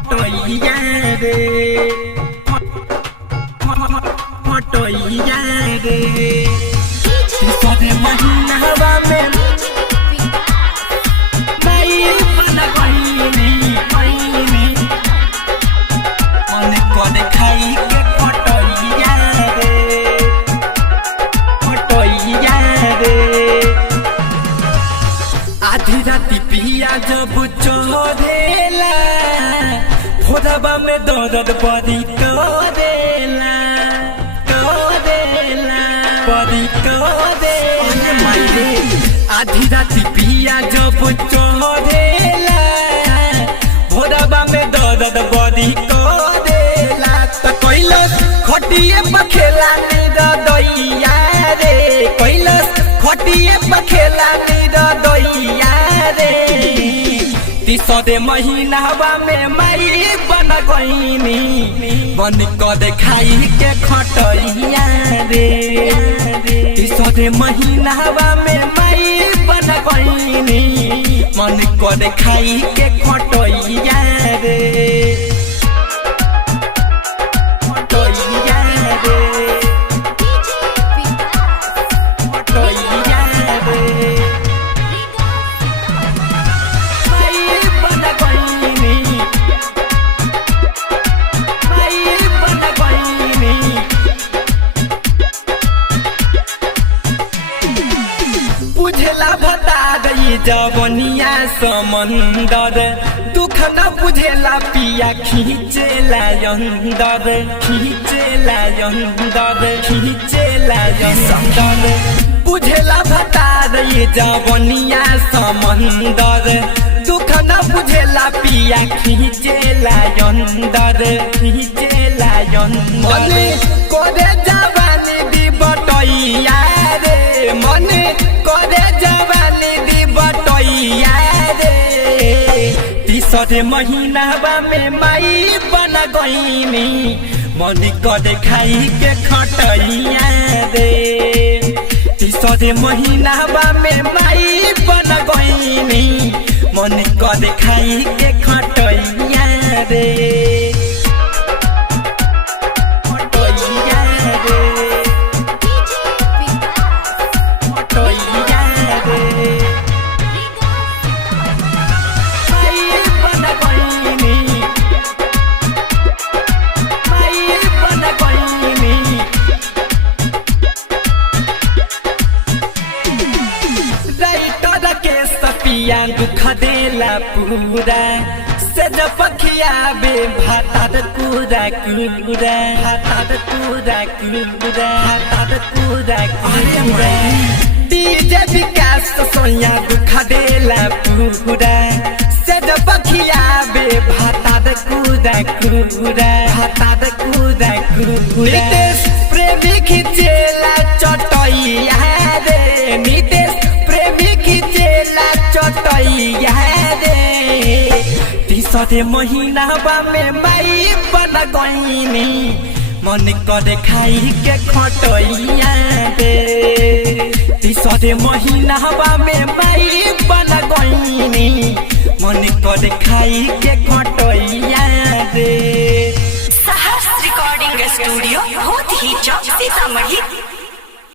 खटैया रे खटैया रे तीसरे महीनावा में माई बन गईनी मन करे खाई के खटैया रे आधी राती पिया जब चढ़ेला भोरवा में दर्द बड़ी करेला बड़ी करेला आधी राती पिया जब चढ़ेला भोरवा में दर्द बड़ी करेला त कैलस खटिए पखेला दैया रे कैलस खटिए पखेला दैया रे तीसरे महीनावा में माई बन गईनी बन कर खाई के खटैया रे तीसरे महीनावा में माई बन गईनी मन कर खाई के खटैया रे खटैया रे खटैया रे बुझेला बता गई जवनिया समंदर दुख न बुझेला पिया खींचेला अंदर बुझेला बता गई जवनिया समंदर दुख न बुझेला पिया खींचेला अंदर मने करे जवानी दी बटैया रे मने करे जवानी दी बटैया रे तीसरे महीनावा में माई बन गईनी मन करे खाई के खटैया रे तीसरे महीनावा में माई बन गईनी मन करे खाई के खटैया रे खटैया रे खटैया रे माई बन गईनी राइटर के सपिया दुख देला पूरा से जब पखिया बे भातात पूरा डीजे विकास सोया दुख देला पूरा से जब पखिया बे भातात पूरा नितेश प्रेमी खिचेला चटैया रे नितेश प्रेमी खिचेला चटैया रे तीसरे महीनावा में माई बन गईनी मन करे खाई के खटैया रे तीसरे महीनावा में माई बन गईनी मन करे खाई के खटैया रे सहर्ष रिकॉर्डिंग स्टूडियो बहुत ही चौक सीतामढ़ी।